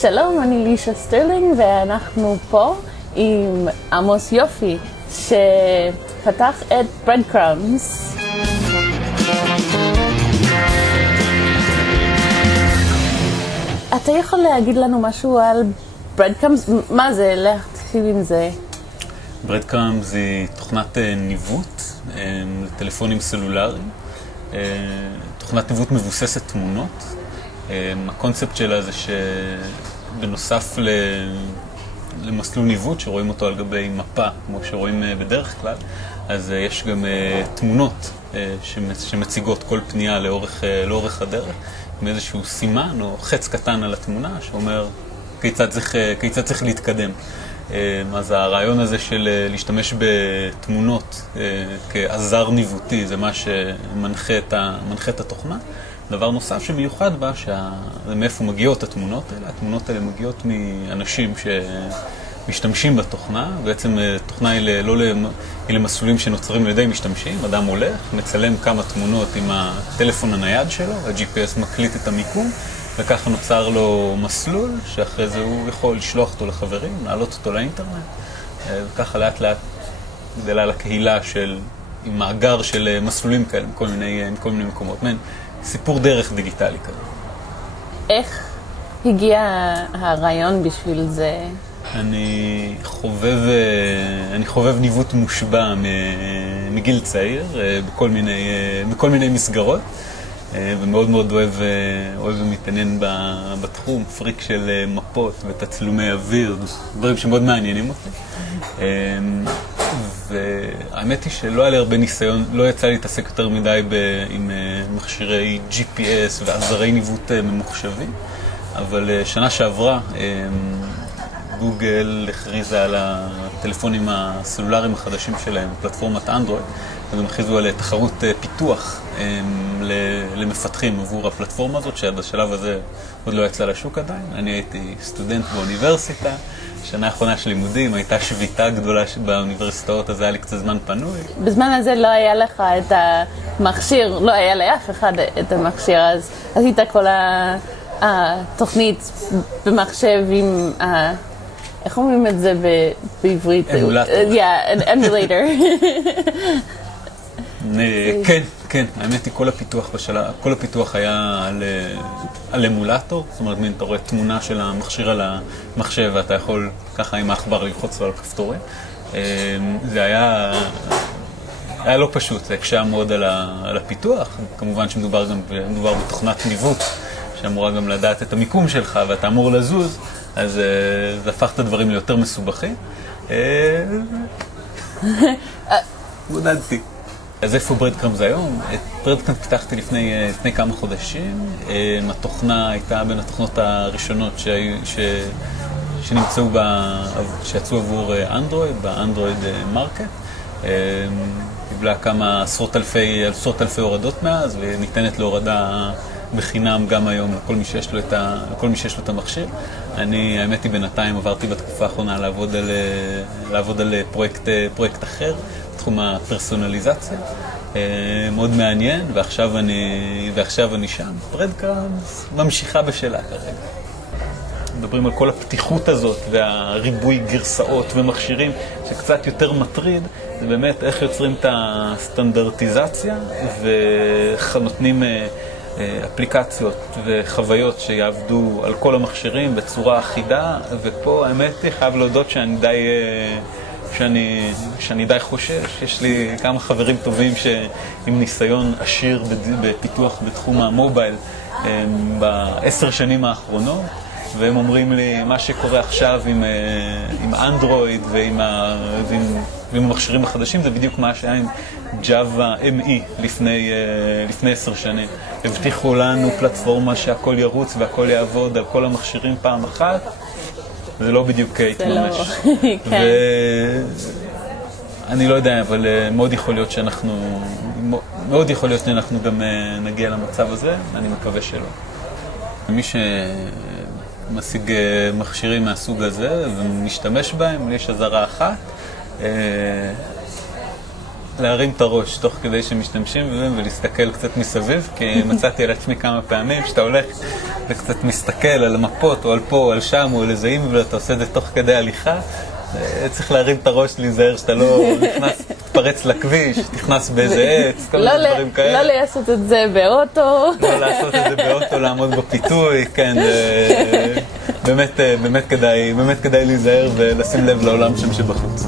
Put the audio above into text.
שלום, אני לישה סטרלינג ואנחנו פה עם עמוס יופי שפתח את Breadcrumbs. אתה יכול להגיד לנו משהו על Breadcrumbs? מה זה? לך תתחיל עם זה. Breadcrumbs היא תוכנת ניווט לטלפונים סלולריים. תוכנת ניווט מבוססת תמונות. הקונספט שלה זה שבנוסף למסלול ניווט שרואים אותו על גבי מפה, כמו שרואים בדרך כלל, אז יש גם תמונות שמציגות כל פנייה לאורך הדרך, עם איזשהו סימן או חץ קטן על התמונה שאומר כיצד צריך להתקדם. אז הרעיון הזה של להשתמש בתמונות כעזר ניווטי זה מה שמנחה את התוכנה. דבר נוסף שמיוחד בה, מאיפה מגיעות התמונות האלה? התמונות האלה מגיעות מאנשים שמשתמשים בתוכנה. בעצם תוכנה היא למסלולים שנוצרים על ידי משתמשים. אדם הולך, מצלם כמה תמונות עם הטלפון הנייד שלו, ה-GPS מקליט את המיקום, וככה נוצר לו מסלול, שאחרי זה הוא יכול לשלוח אותו לחברים, להעלות אותו לאינטרנט. וככה לאט לאט גדלה לקהילה עם מאגר של מסלולים כאלה, מכל מיני מקומות. סיפור דרך דיגיטלי כזה. איך הגיע הרעיון בשביל זה? אני חובב ניווט מושבע מגיל צעיר, בכל מיני מסגרות, ומאוד מאוד אוהב ומתעניין בתחום, פריק של מפות ותצלומי אוויר, דברים שמאוד מעניינים אותי. והאמת היא שלא היה לי הרבה ניסיון, לא יצא לי להתעסק יותר מדי עם מכשירי GPS ועזרי ניווט ממוחשבים, אבל שנה שעברה גוגל הכריזה על הטלפונים הסלולריים החדשים שלהם, פלטפורמת אנדרואיד, וגם הכריזו על תחרות פיתוח למפתחים עבור הפלטפורמה הזאת, שעד השלב הזה עוד לא יצא לשוק עדיין. אני הייתי סטודנט באוניברסיטה, שנה האחרונה של לימודים, הייתה שביתה גדולה באוניברסיטאות, אז היה לי קצת זמן פנוי. בזמן הזה לא היה לך את המכשיר, לא היה לאף אחד את המכשיר, אז עשית כל התוכנית במחשב עם, איך אומרים את זה בעברית? אמולטור. אמולטור. כן, האמת היא כל הפיתוח היה על אמולטור, זאת אומרת, אתה רואה תמונה של המכשיר על המחשב ואתה יכול ככה עם העכבר ללחוץ על כפתורים. זה היה לא פשוט, זה הקשה מאוד על הפיתוח, כמובן שמדובר בתוכנת ניווט שאמורה גם לדעת את המיקום שלך ואתה אמור לזוז, אז זה הפך את הדברים ליותר מסובכים. מודדתי. אז איפה Breadcrumbs היום? את Breadcrumbs פיתחתי לפני כמה חודשים. התוכנה הייתה בין התוכנות הראשונות שיצאו עבור אנדרואיד, באנדרואיד מרקט. קיבלה כמה עשרות אלפי הורדות מאז, וניתנת להורדה בחינם גם היום לכל מי שיש לו את המכשיר. האמת היא בינתיים עברתי בתקופה האחרונה לעבוד על פרויקט אחר, תחום הפרסונליזציה, מאוד מעניין, ועכשיו אני שם. Breadcrumbs ממשיכה בשלה כרגע. מדברים על כל הפתיחות הזאת והריבוי גרסאות ומכשירים שקצת יותר מטריד, זה באמת איך יוצרים את הסטנדרטיזציה ונותנים אפליקציות וחוויות שיעבדו על כל המכשירים בצורה אחידה, ופה האמת היא חייב להודות שאני די חושש. יש לי כמה חברים טובים עם ניסיון עשיר בפיתוח בתחום המובייל ב10 שנים האחרונות, והם אומרים לי מה שקורה עכשיו עם אנדרואיד ועם המכשירים החדשים זה בדיוק מה שהיה עם Java ME לפני 10 שנים. הבטיחו לנו פלטפורמה שהכל ירוץ והכל יעבוד על כל המכשירים פעם אחת, זה לא בדיוק התממש. אני לא יודע, אבל מאוד יכול להיות שאנחנו גם נגיע למצב הזה, אני מקווה שלא. מי שמשיג מכשירים מהסוג הזה ומשתמש בהם, יש עזרה אחת. להרים את הראש תוך כדי שמשתמשים בהם ולהסתכל קצת מסביב, כי מצאתי על עצמי כמה פעמים שאתה הולך וקצת מסתכל על המפות או על פה או על שם או על איזה אימייל ואתה עושה את זה תוך כדי הליכה. צריך להרים את הראש, להיזהר שאתה לא נכנס, תפרץ לכביש, תכנס באיזה עץ, כל מיני דברים כאלה. לא לעשות את זה באוטו. לא לעשות את זה באוטו, לעמוד בפיתוי, כן, באמת כדאי להיזהר ולשים לב לעולם שם שבחוץ.